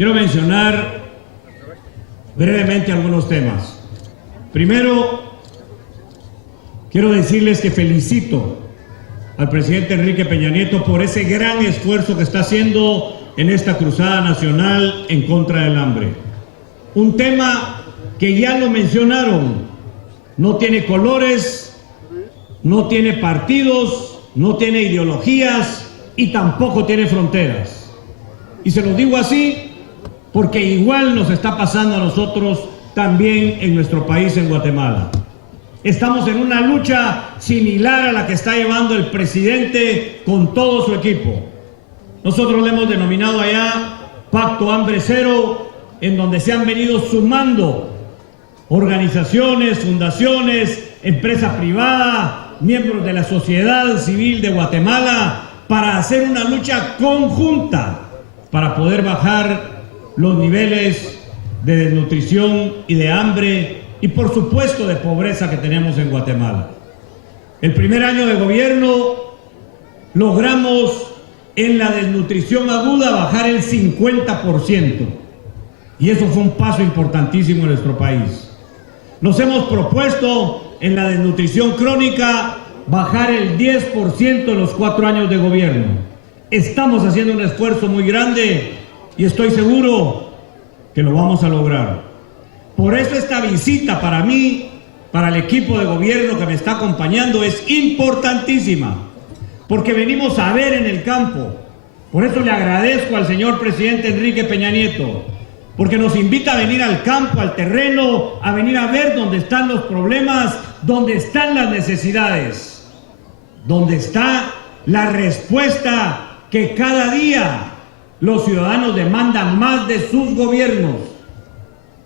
Quiero mencionar brevemente algunos temas. Primero, quiero decirles que felicito al presidente Enrique Peña Nieto por ese gran esfuerzo que está haciendo en esta cruzada nacional en contra del hambre. Un tema que ya lo mencionaron, no tiene colores, no tiene partidos, no tiene ideologías y tampoco tiene fronteras. Y se lo digo así porque igual nos está pasando a nosotros también en nuestro país, en Guatemala. Estamos en una lucha similar a la que está llevando el presidente con todo su equipo. Nosotros le hemos denominado allá Pacto Hambre Cero, en donde se han venido sumando organizaciones, fundaciones, empresas privadas, miembros de la sociedad civil de Guatemala, para hacer una lucha conjunta para poder bajar los niveles de desnutrición y de hambre y por supuesto de pobreza que tenemos en Guatemala. El primer año de gobierno logramos en la desnutrición aguda bajar el 50% y eso fue un paso importantísimo en nuestro país. Nos hemos propuesto en la desnutrición crónica bajar el 10% en los 4 años de gobierno. Estamos haciendo un esfuerzo muy grande y estoy seguro que lo vamos a lograr. Por eso esta visita para mí, para el equipo de gobierno que me está acompañando, es importantísima, porque venimos a ver en el campo. Por eso le agradezco al señor presidente Enrique Peña Nieto, porque nos invita a venir al campo, al terreno, a venir a ver dónde están los problemas, dónde están las necesidades, dónde está la respuesta que cada día los ciudadanos demandan más de sus gobiernos.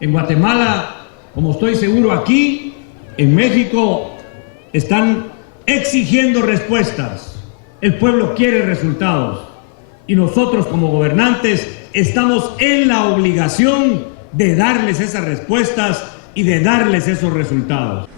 En Guatemala, como estoy seguro aquí, en México, están exigiendo respuestas. El pueblo quiere resultados. Y nosotros como gobernantes estamos en la obligación de darles esas respuestas y de darles esos resultados.